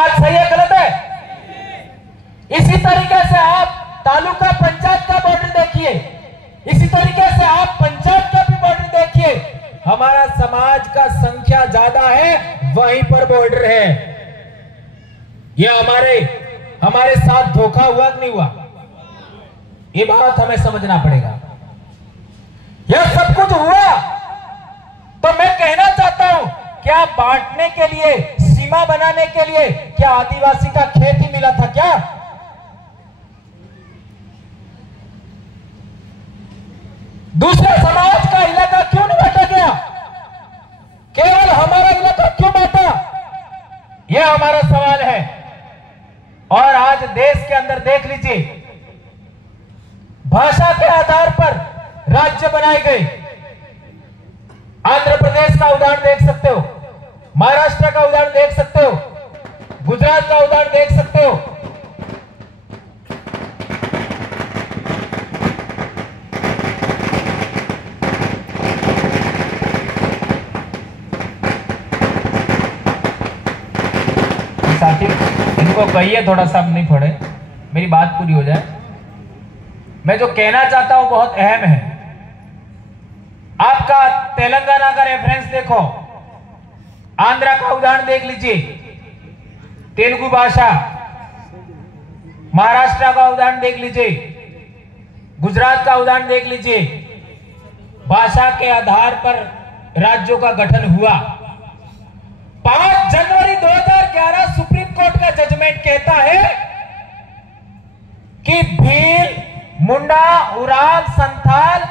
बात सही है गलत है? इसी तरीके से आप तालुका पंचायत का बॉर्डर देखिए, इसी तरीके से आप पंचायत का भी बॉर्डर देखिए। हमारा समाज का संख्या ज्यादा है, वहीं पर बॉर्डर है। यह हमारे साथ धोखा हुआ कि नहीं हुआ? ये बात हमें समझना पड़ेगा। यह सब कुछ हुआ तो मैं कहना चाहता हूं, क्या बांटने के लिए, सीमा बनाने के लिए क्या आदिवासी का खेत ही मिला था क्या? दूसरे समाज का इलाका क्यों नहीं बांटा गया? केवल हमारा इलाका क्यों बांटा? यह हमारा सवाल है। और आज देश के अंदर देख लीजिए, भाषा के आधार पर राज्य बनाए गए। आंध्र प्रदेश का उदाहरण देख सकते हो, महाराष्ट्र का उदाहरण देख सकते हो, गुजरात का उदाहरण देख सकते हो। साथी इनको कहिए थोड़ा सा नहीं पढ़े, मेरी बात पूरी हो जाए। मैं जो कहना चाहता हूं बहुत अहम है। आपका तेलंगाना का रेफरेंस देखो, आंध्र का उदाहरण देख लीजिए, तेलुगु भाषा, महाराष्ट्र का उदाहरण देख लीजिए, गुजरात का उदाहरण देख लीजिए। भाषा के आधार पर राज्यों का गठन हुआ। 5 जनवरी 2011 सुप्रीम कोर्ट का जजमेंट कहता है कि भील, मुंडा, उराव, संथाल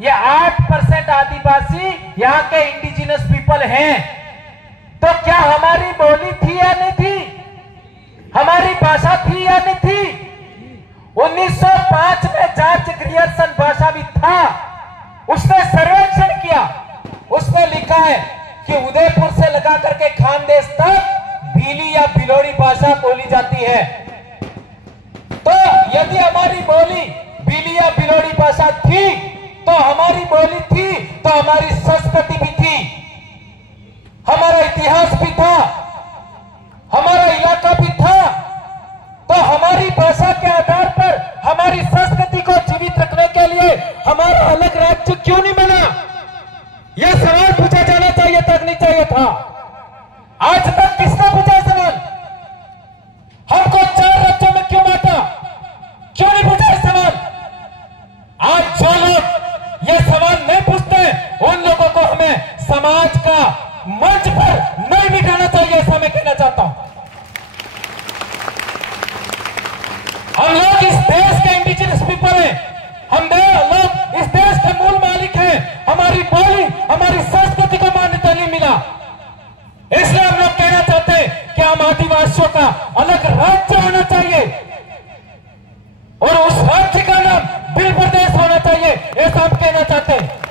ये 8% आदिवासी यहाँ के इंडिजिनस पीपल हैं। तो क्या हमारी बोली थी या नहीं थी? हमारी भाषा थी या नहीं थी? 1905 में जॉर्ज ग्रियर्सन भाषाविद था, उसने सर्वेक्षण किया, उसने लिखा है कि उदयपुर से लगा करके खानदेश तक भीली या भिलोड़ी भाषा बोली जाती है। तो यदि हमारी बोली भीली या भिलोड़ी भाषा थी, तो हमारी बोली थी तो हमारी संस्कृति भी थी, हमारा इतिहास भी था, हमारा इलाका भी था। तो हमारी भाषा के आधार पर हमारी संस्कृति को जीवित रखने के लिए हमारा अलग राज्य क्यों नहीं बना? यह सवाल पूछा जाना चाहिए था, नहीं चाहिए था? आज तक किसने पूछा सवाल? हमको 4 राज्यों में क्यों बांटा? क्यों नहीं पूछा यह सवाल? आज जो लोग ये सवाल नहीं पूछते, उन लोगों को हमें समाज का मंच पर नहीं बिठाना चाहिए, ऐसा मैं कहना चाहता हूं। हम लोग इस देश के इंडिजिनस पीपल हैं, हम लोग इस देश के मूल मालिक हैं। हमारी बोली, हमारी संस्कृति को मान्यता नहीं मिला, इसलिए हम लोग कहना चाहते हैं कि हम आदिवासियों का अलग राज्य होना चाहिए और उस राज्य का नाम भील प्रदेश होना चाहिए, ऐसा हम कहना चाहते हैं।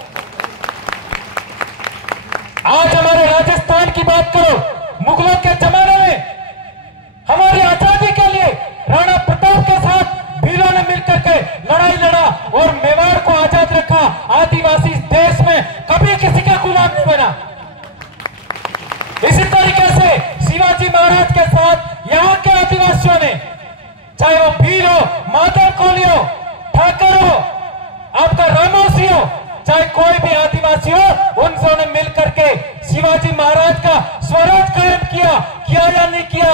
आज हमारे राजस्थान की बात करो, मुगलों के जमाने में हमारी आजादी के लिए राणा प्रताप के साथ भीलों ने मिलकर के लड़ाई लड़ा और मेवाड़ को आजाद रखा। आदिवासी इस देश में कभी किसी का गुलाम नहीं बना। इसी तरीके से शिवाजी महाराज के साथ यहाँ के आदिवासियों ने, चाहे वो भील हो, माधव कोली हो, ठाकर हो, आपका रामोसी हो, चाहे कोई भी आदिवासी हो, उनसे मिलकर के शिवाजी महाराज का स्वराज कायम किया या नहीं किया?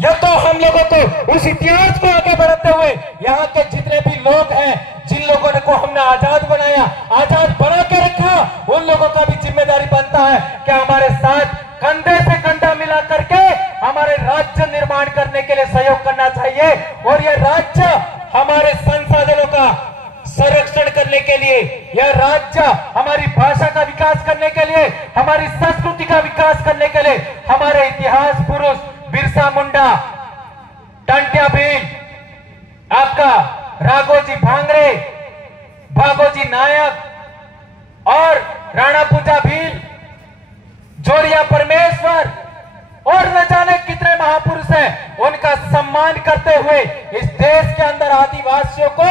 यह तो हम लोगों को उस इतिहास को आगे बढ़ाते हुए यहाँ के जितने भी लोग हैं, जिन लोगों को हमने आजाद बनाया, आजाद बना के रखा, उन लोगों का भी जिम्मेदारी बनता है कि हमारे साथ कंधे से कंधा मिला करके हमारे राज्य निर्माण करने के लिए सहयोग करना चाहिए। और यह राज्य हमारे संसाधनों का संरक्षण करने के लिए, यह राज्य हमारी भाषा का विकास करने के लिए, हमारी संस्कृति का विकास करने के लिए, हमारे इतिहास पुरुष बिरसा मुंडा, टंट्या भील, आपका राघोजी भांगरे, भागोजी नायक और राणा पूजा भील, जोरिया परमेश्वर और न जाने कितने महापुरुष हैं, उनका सम्मान करते हुए इस देश के अंदर आदिवासियों को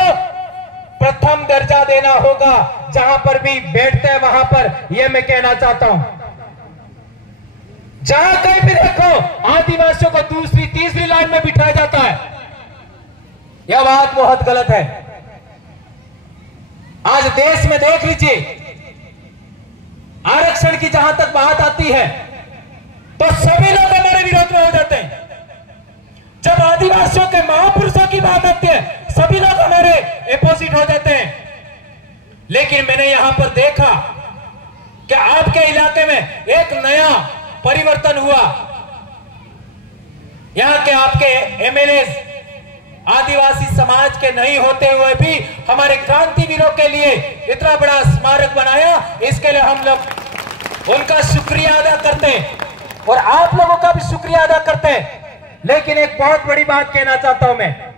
प्रथम दर्जा देना होगा। जहां पर भी बैठते हैं वहां पर, यह मैं कहना चाहता हूं, जहां कहीं भी देखो आदिवासी यह बात बहुत गलत है। आज देश में देख लीजिए, आरक्षण की जहां तक बात आती है तो सभी लोग हमारे विरोध में हो जाते हैं। जब आदिवासियों के महापुरुषों की बात आती है सभी लोग हमारे अपोजिट हो जाते हैं। लेकिन मैंने यहां पर देखा कि आपके इलाके में एक नया परिवर्तन हुआ। यहां के आपके एमएलए आदिवासी समाज के नहीं होते हुए भी हमारे क्रांतिवीरों के लिए इतना बड़ा स्मारक बनाया। इसके लिए हम लोग उनका शुक्रिया अदा करते हैं और आप लोगों का भी शुक्रिया अदा करते हैं। लेकिन एक बहुत बड़ी बात कहना चाहता हूं मैं,